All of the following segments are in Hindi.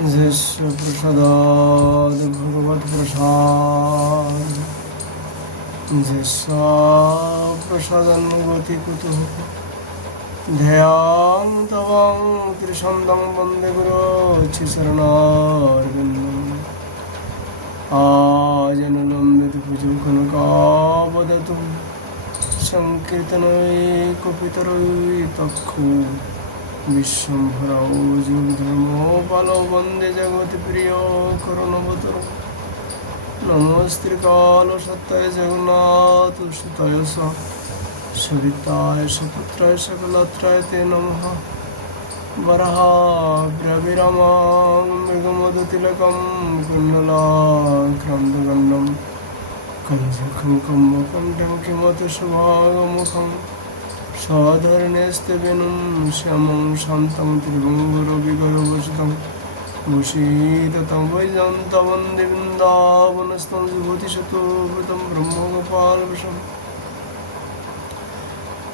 यस्य प्रसादाद् भगवत्प्रसाद यस्य प्रसादन्मुगति कुतुः ध्ययां तवां त्रिशन्दं वन्दे गुरो चरणारविन्दम् आजनुलम्बितभुजौ कनकावदतु संकीर्तनैकपितरै तक्षु विश्वम्भरौ जुगधर्मपालौ वन्दे जगत्प्रियो करुणवतरौ नमस्त्रिकालसत्ताय जगन्नाथसुताय सविताय सपुत्राय सकलत्राय ते नमः वराहव्याभिरामं मृगमदतिलकं कुण्डलाक्रान्तगण्डं कञ्जकं किमतुशुभागमुखं साधरणेस्तेवेनुं श्यामं शान्तं त्रिभुवनविगरवचितं भूषितं वैजन्तं वन्दे वृन्दावनस्थं विभूतिशतोभृतं ब्रह्मगोपालवशम्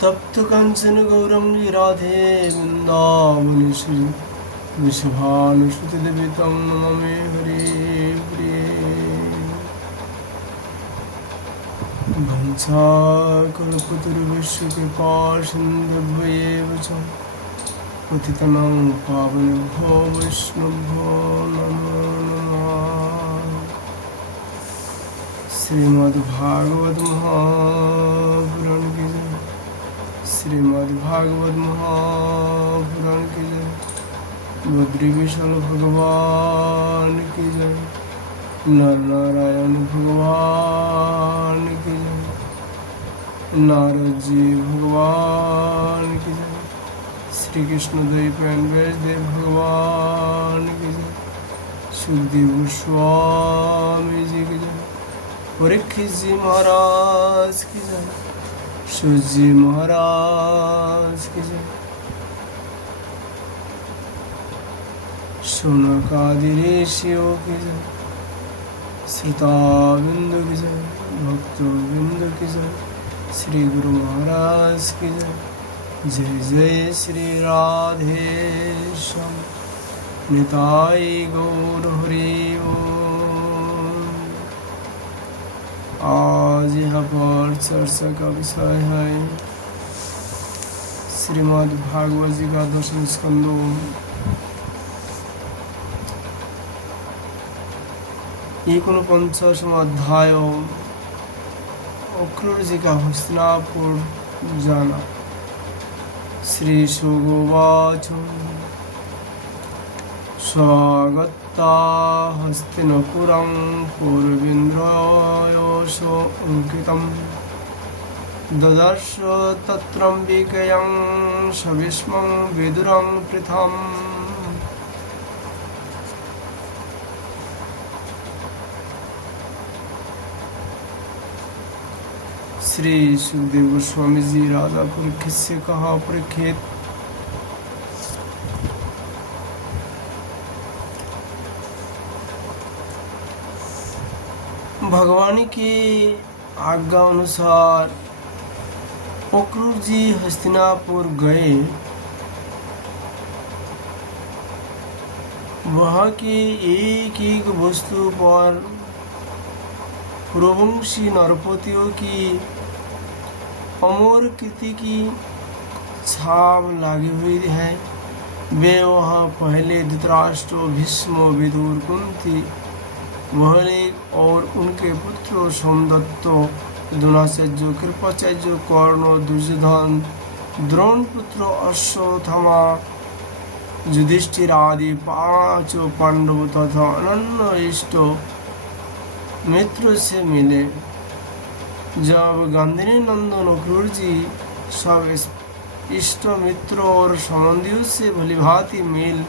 तप्त कंचन गौरंगी राधे वृंदावनेश्वरी वृषभानुसुते देवी तं नमामि हरे प्रिये वंशाकल्पतरुभ्यश्च कृपासिन्धुभ्येव च पतितानां पावनेभ्यो वैष्णवेभ्यो नमो नमः। श्रीमद्भागवत महापुराण की जय। श्रीमद्भागवत महापुराण की जय। बद्री विशाल भगवान की जय। नर नारायण भगवान की जय। नारद जी भगवान की जय। श्री कृष्ण देव वैष्णदेव भगवान की जय। सुखदेव गोस्वामी जी की जय। परीक्षित जी महाराज की जय। सूजी महाराज की जय। शौनकादि ऋषियों की जय। श्रोताबिंदु की जय। भक्तबिंदु की जय। श्री गुरु महाराज की जय। जय जय श्री राधे श्याम निताय गौर हरि बोल। आज यहाँ पर चर्चा का विषय है श्रीमद् भागवत जी का दशम स्कंदो। एकोनपंचाशम अध्याय अक्रूर जी का हस्तिनापुर जाना। श्री शुगोवाच स्वागता हस्तिनपुरं पूर्वेन्द्रयोषो अंकितं ददर्श तत्रम्बिकयं सविस्मं विदुरं पृथम्। श्री सुखदेव गोस्वामी जी राजा परीक्षित से कहा, परीक्षित भगवान की आज्ञा अनुसार अक्रूर जी हस्तिनापुर गए। वहाँ की एक एक वस्तु पर पूर्ववंशी नरपतियों की अमर कीर्ति की छाप लगी हुई है। वे वहाँ पहले धृतराष्ट्र, भीष्म, विदुर, कुंती, वहलिक और उनके पुत्र सोमदत्त, द्रोणाचार्य, कृपाचार्य, कर्ण, दुर्योधन, द्रोण पुत्र अश्वत्थामा, युधिष्ठिर आदि पांचों पांडव तथा अनन्य इष्ट मित्र से मिले। जब गांधी नंदन अक्रूर जी सब इष्ट मित्रों और संबंधियों से भलीभांति मिल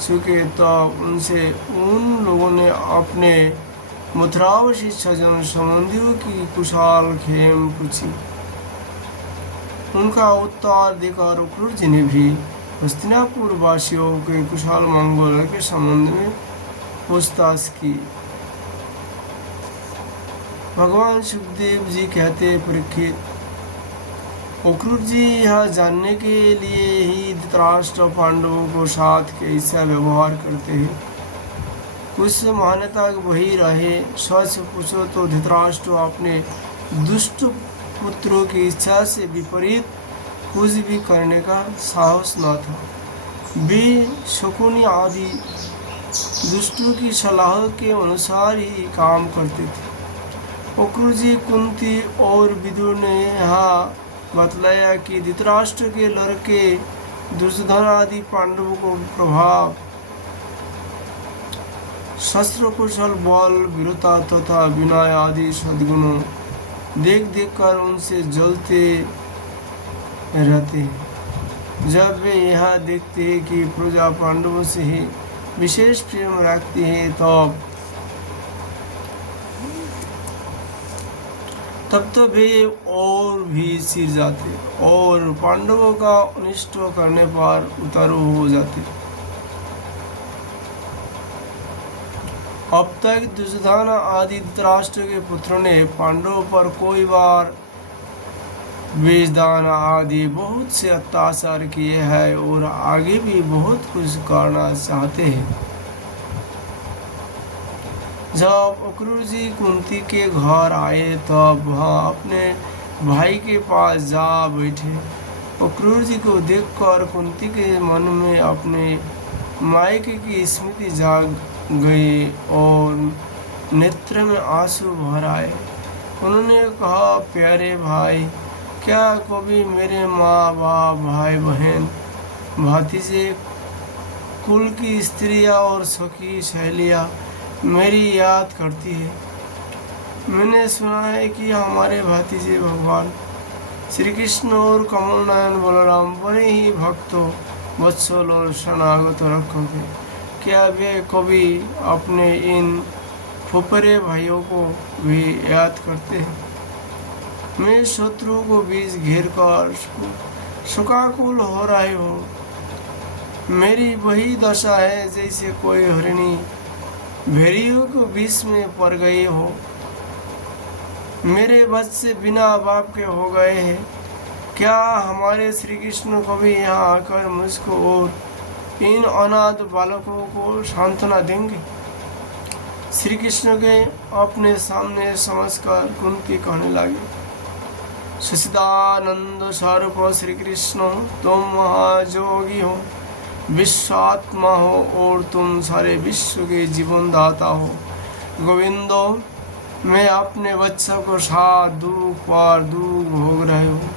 चुके, तब उनसे उन लोगों ने अपने मथुरावासी स्वजन संबंधियों की कुशल खेम पूछी। उनका उत्तराधिकार अक्रूर जी ने भी हस्तिनापुर वासियों के कुशल मंगल के संबंध में पूछताछ की। भगवान सुखदेव जी कहते, परीक्षित, अक्रूर जी यह जानने के लिए ही धृतराष्ट्र पांडवों को साथ कैसा व्यवहार करते हैं कुछ मान्यता वही रहे। सच पूछो तो धृतराष्ट्र अपने दुष्ट पुत्रों की इच्छा से विपरीत कुछ भी करने का साहस न था। वे शकुनी आदि दुष्टों की सलाह के अनुसार ही काम करते थे। अक्रूर कुंती और विदुर ने यहाँ बतलाया कि धृतराष्ट्र के लड़के दुर्योधन आदि पांडवों को प्रभाव, शस्त्र कुशल, बल, वीरता तथा विनय आदि सद्गुणों देख देख कर उनसे जलते रहते हैं। जब वे यह देखते हैं कि प्रजा पांडवों से ही विशेष प्रेम रखती है तब तो वे और भी सिर जाते और पांडवों का अनिष्ट करने पर उतारू हो जाते। अब तक दुर्योधन आदि धृतराष्ट्र के पुत्रों ने पांडवों पर कोई बार वेशदान आदि बहुत से अत्याचार किए हैं और आगे भी बहुत कुछ करना चाहते हैं। जब अक्रूर कुंती के घर आए तब वहाँ अपने भाई के पास जा बैठे। अक्रूर को देखकर कुंती के मन में अपने मायके की स्मृति जाग गई और नेत्र में आंसू भर आए। उन्होंने कहा, प्यारे भाई, क्या कभी मेरे माँ बाप, भाई बहन, भतीजे, कुल की स्त्रियाँ और सखी सहेलियाँ मेरी याद करती है? मैंने सुना है कि हमारे भतीजे भगवान श्री कृष्ण और कमल नयन बलराम बड़े ही भक्तों, वत्सल और शरणागत रखोगे। क्या वे कभी अपने इन फुफरे भाइयों को भी याद करते हैं? मैं शत्रुओं को बीच घेर कर शोकाकुल हो रहे हो। मेरी वही दशा है जैसे कोई हरिणी भेड़ियों को बीच में पड़ गई हो। मेरे बच्चे बिना बाप के हो गए हैं। क्या हमारे श्री कृष्ण को भी यहाँ आकर मुझको और इन अनाथ बालकों को सांत्वना देंगे? श्री कृष्ण के अपने सामने समझकर कुंती कहने लगी, सच्चिदानंद स्वरूप श्री कृष्ण, तुम महायोगी हो, विश्वात्मा हो और तुम सारे विश्व के जीवन दाता हो। गोविंदो, मैं अपने बच्चों को साथ दुख पर दुख भोग रहे हूँ,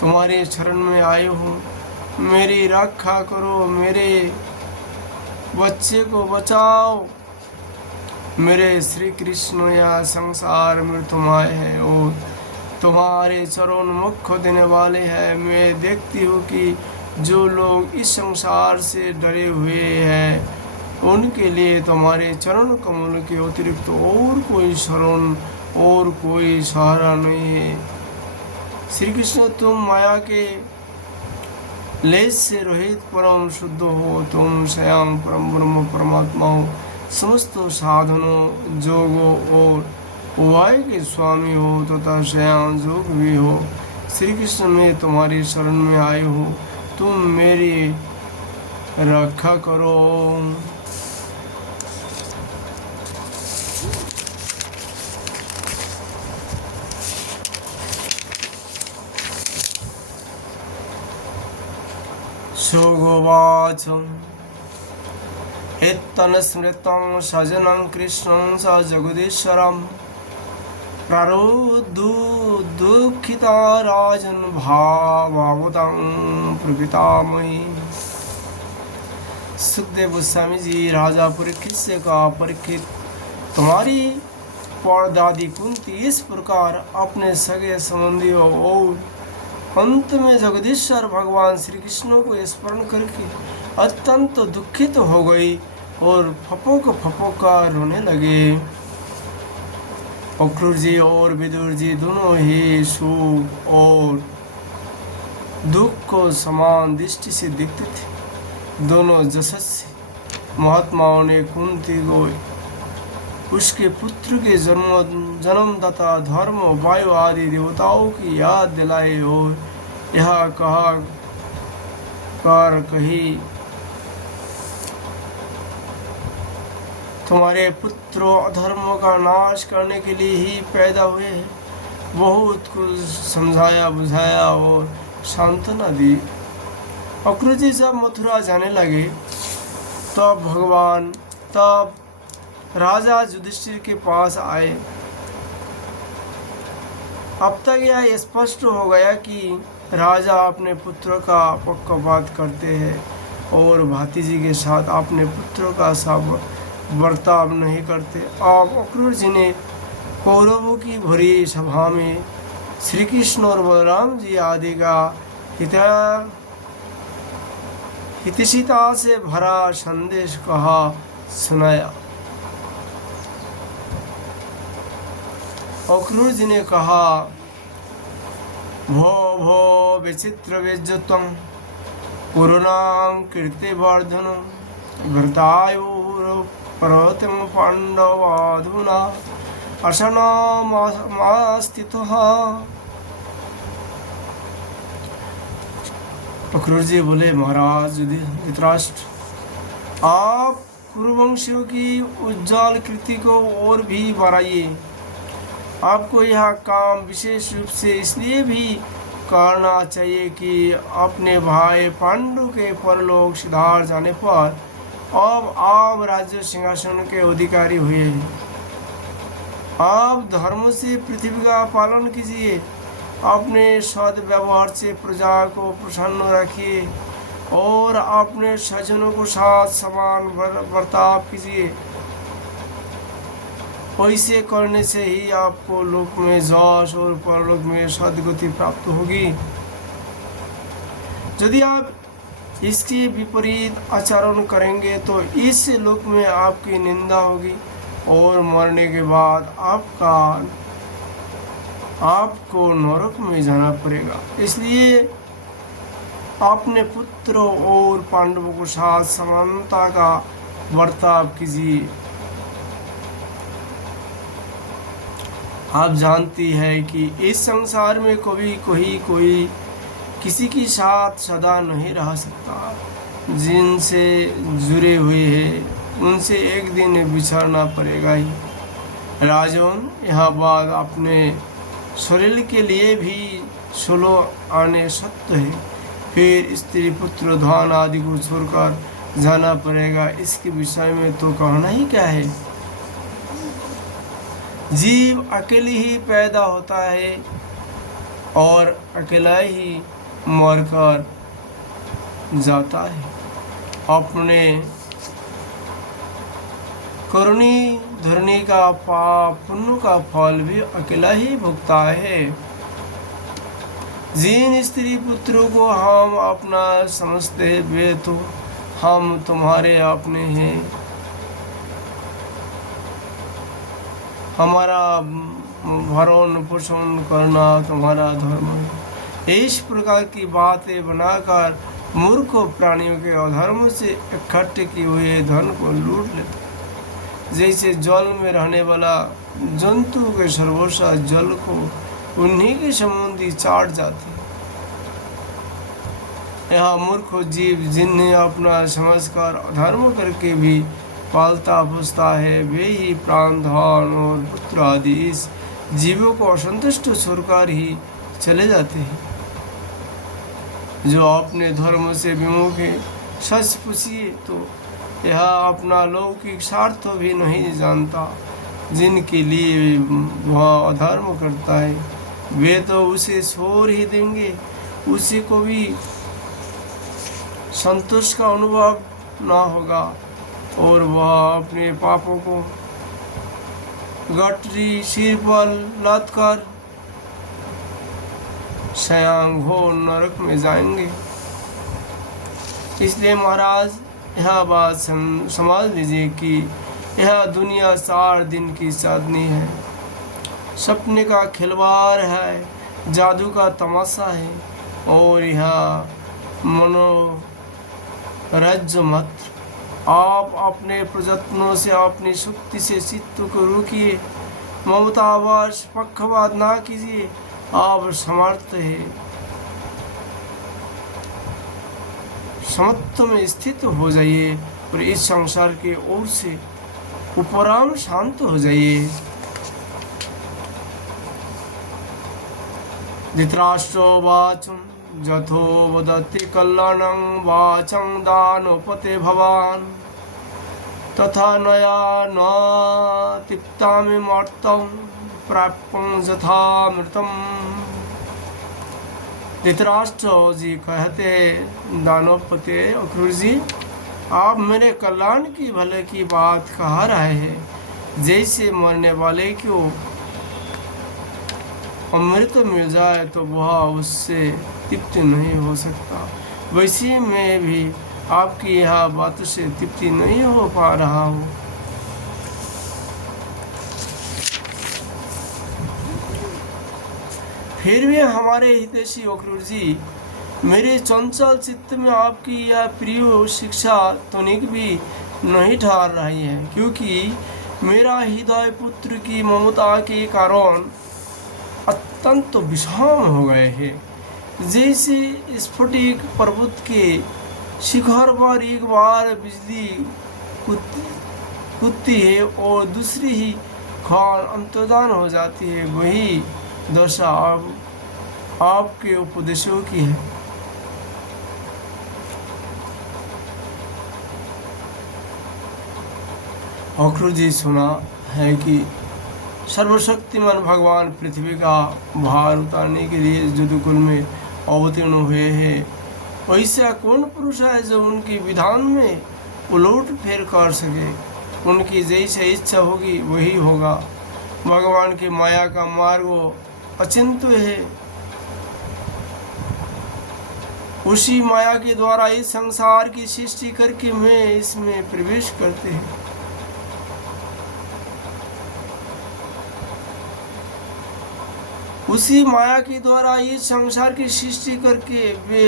तुम्हारे शरण में आए हूँ। मेरी रक्षा करो, मेरे बच्चे को बचाओ। मेरे श्री कृष्ण या संसार में तुम्हारे हैं और तुम्हारे चरण मुख देने वाले हैं। मैं देखती हूँ कि जो लोग इस संसार से डरे हुए हैं उनके लिए तुम्हारे चरण कमल के अतिरिक्त और कोई शरण और कोई सहारा नहीं है। श्री कृष्ण, तुम माया के लेस से रहित परम शुद्ध हो। तुम स्वयं परम ब्रह्म परमात्मा हो, समस्त साधनों, जोगों और उपाय के स्वामी हो तथा स्वयं जोग भी हो। श्री कृष्ण, मैं तुम्हारी शरण में आई हूँ, तुम मेरी रक्षा करो। सुगोवाच, एतन् स्मृतं सजनं कृष्णं स जगदीश्वरं दुखिता राजन भावतं प्रपितामही। सुखदेव गोस्वामी जी राजा परीक्षित से कहा, परीक्षित, तुम्हारी परदादी कुंती इस प्रकार अपने सगे संबंधियों और अंत में जगदीश्वर भगवान श्री कृष्ण को स्मरण करके अत्यंत दुखित हो गई और फपोक कर रोने लगे। अक्रूर जी और विदुर जी दोनों ही सुख और दुख को समान दृष्टि से देखते थे। दोनों यशस्वी महात्माओं ने कुंती को उसके पुत्र के जन्मदाता धर्म, वायु आदि देवताओं की याद दिलाई और यह कहा कर कही, तुम्हारे पुत्र अधर्म का नाश करने के लिए ही पैदा हुए हैं। बहुत कुछ समझाया बुझाया और सांत्वना दी। अक्रूर जी जब मथुरा जाने लगे तब राजा युधिष्ठिर के पास आए। अब तक यह स्पष्ट हो गया कि राजा अपने पुत्र का पक्षपात करते हैं और भातीजी के साथ अपने पुत्र का सब बर्ताव नहीं करते। अब अक्रूर जी ने कौरवों की भरी सभा में श्री कृष्ण और बलराम जी आदि का हितैषिता से भरा संदेश कहा सुनाया। अक्रूर जी ने कहा, भो भो विचित्र वेज्यत्वं कुरुणां कीर्तिवर्धनं भृतायुर्पर्वतं पाण्डवाधुना असनमास्थितः। अक्रूर जी बोले, महाराज धृतराष्ट्र, आप कुरुवंशियों की उज्ज्वल कृति को और भी बढ़ाइए। आपको यह काम विशेष रूप से इसलिए भी करना चाहिए कि अपने भाई पांडु के परलोक सिधार जाने पर अब आप राज्य सिंहासन के अधिकारी हुए हैं। आप धर्म से पृथ्वी का पालन कीजिए, अपने सद्व्यवहार से प्रजा को प्रसन्न रखिए और अपने स्वजनों को साथ समान बर्ताव कीजिए। वैसे करने से ही आपको लोक में यश और परलोक में सद्गति प्राप्त होगी। यदि आप इसके विपरीत आचरण करेंगे तो इस लोक में आपकी निंदा होगी और मरने के बाद आपको नरक में जाना पड़ेगा। इसलिए अपने पुत्रों और पांडवों को साथ समानता का बर्ताव कीजिए। आप जानती है कि इस संसार में कभी कोई किसी के साथ सदा नहीं रह सकता। जिनसे जुड़े हुए हैं उनसे एक दिन बिछड़ना पड़ेगा ही। राजन, यह बात अपने शरीर के लिए भी सुलो आने सत्य है। फिर स्त्री पुत्र धन आदि को छोड़कर जाना पड़ेगा। इसके विषय में तो कहना ही क्या है। जीव अकेले ही पैदा होता है और अकेला ही मरकर जाता है। अपने करनी धरनी का पाप पुण्य का फल भी अकेला ही भुगता है। जिन स्त्री पुत्रों को हम अपना समझते हैं वे तो हम तुम्हारे अपने हैं। हमारा भरण पोषण करना तुम्हारा धर्म है। इस प्रकार की बातें बनाकर मूर्ख प्राणियों के अधर्म से इकट्ठे किए हुए धन को लूट लेते। जैसे जल में रहने वाला जंतु के सर्वस्व जल को उन्हीं के संबंधी चाट जाते। यह मूर्ख जीव जिन्हें अपना समझकर अधर्म करके भी पालता पोसता है, वे ही प्राण धन और पुत्र आदि इस जीवों को असंतुष्ट छोड़कर ही चले जाते हैं। जो अपने धर्म से विमुख है, सच पूछिए तो यह अपना लौकिक स्वार्थ भी नहीं जानता। जिनके लिए वह अधर्म करता है वे तो उसे छोड़ ही देंगे। उसी को भी संतोष का अनुभव ना होगा और वह अपने पापों को गठरी सिर पर लाद कर स्वयं घोर नरक में जाएंगे। इसलिए महाराज, यह बात समझ लीजिए कि यह दुनिया 4 दिन की चांदनी है, सपने का खिलवाड़ है, जादू का तमाशा है और यह मनोरज्य मात्र। आप अपने प्रयत्नों से अपनी शक्ति से चित्त को रोकिए, ममतावश पक्षपात ना कीजिए। आप समर्थ है, समत्व में स्थित हो जाइए और इस संसार के ओर से उपराम शांत हो जाइए। धृतराष्ट्रोवाच जथो वदति कल्याणं वाचं दानोपते भवान् तथा नया न तिक्तामिमर्तं प्राप्तं यथामृतम्। धृतराष्ट्र जी कहते दानोपते अक्रूर जी, आप मेरे कल्याण की भले की बात कह रहे हैं, जैसे मरने वाले को अमृत मिल जाए तो वह उससे तृप्ति नहीं हो सकता, वैसे मैं भी आपकी यह बात से तृप्ति नहीं हो पा रहा हूँ। फिर भी हमारे हितैषी अक्रूर जी, मेरे चंचल चित्त में आपकी यह प्रिय शिक्षा तनिक भी नहीं ठहर रही है, क्योंकि मेरा हृदय पुत्र की ममता के कारण अत्यंत विषम हो गए हैं। जैसे स्फटिक पर्वत के शिखर पर एक बार बिजली कूदती है और दूसरी ही क्षण अंतर्धान हो जाती है, वही दशा अब आपके उपदेशों की है। अक्रूर जी, सुना है कि सर्वशक्तिमान भगवान पृथ्वी का भार उतारने के लिए युद्धकुल में अवतीर्ण हुए हैं। ऐसा कौन पुरुष है जो उनकी विधान में उलट फेर कर सके? उनकी जैसे इच्छा होगी वही होगा। भगवान की माया का मार्ग अचिंत्य है। उसी माया के द्वारा इस संसार की सृष्टि करके मैं इसमें प्रवेश करते हैं। उसी माया के द्वारा इस संसार की सृष्टि करके वे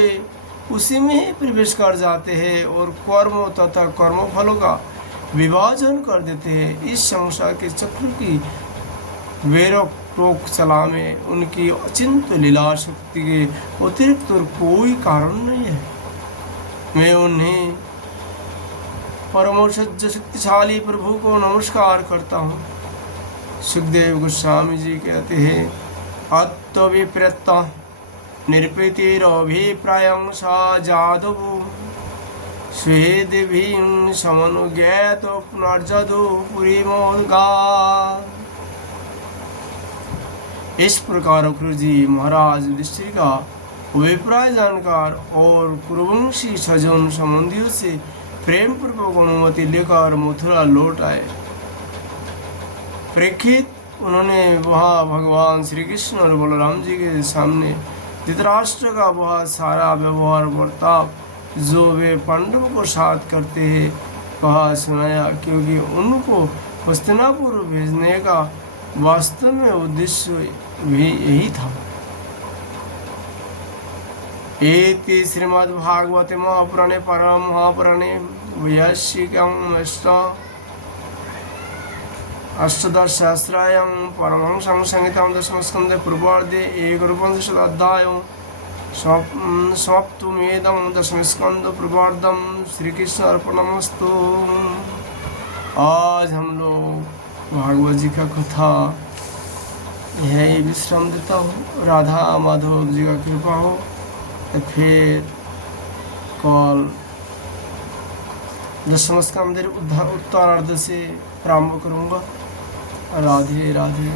उसी में ही प्रवेश कर जाते हैं और कर्म तथा कर्म फलों का विभाजन कर देते हैं। इस संसार के चक्र की वेरोक टोक चला में उनकी अचिंत्य लीला शक्ति के अतिरिक्त और कोई कारण नहीं है। मैं उन्हें परम शक्तिशाली प्रभु को नमस्कार करता हूँ। सुखदेव गोस्वामी जी कहते हैं, अत्विप्रत निरपेतिरभिप्रायं सा जादव स्वेदिभिं समनुज्ञात पुनर्जदो पुरीमोदगा। इस प्रकार अक्रूर जी महाराज युधिष्ठिर का अभिप्राय जानकर और कुरुवंशी सजन संबंधियों से प्रेम पूर्वक अनुमति लेकर मथुरा लौट आए। प्रेक्षित उन्होंने वहाँ भगवान श्री कृष्ण और बलराम जी के सामने धृतराष्ट्र का वह सारा व्यवहार बर्ताव जो वे पांडवों को साथ करते हैं कहा सुनाया, क्योंकि उनको हस्तिनापुर भेजने का वास्तव में उद्देश्य भी यही था। एति श्रीमद्भागवते महापुराणे परम महापुराणे वैयासिकं अष्टादशसहस्रायां परमहंसं संहितां दशमस्कन्धे पूर्वार्धे एकरूपनिषदध्यायं समाप्तुमेदं दशमस्कन्ध पूर्वार्धं। श्री कृष्ण अर्पणमस्तु। आज हम लोग भागवत जी का कथा यही विश्राम देता हूँ। राधा माधव जी का कृपा हो तो फिर कल दशमस्कन्ध उत्तरार्ध से प्रारंभ करूँगा। राधे राधे।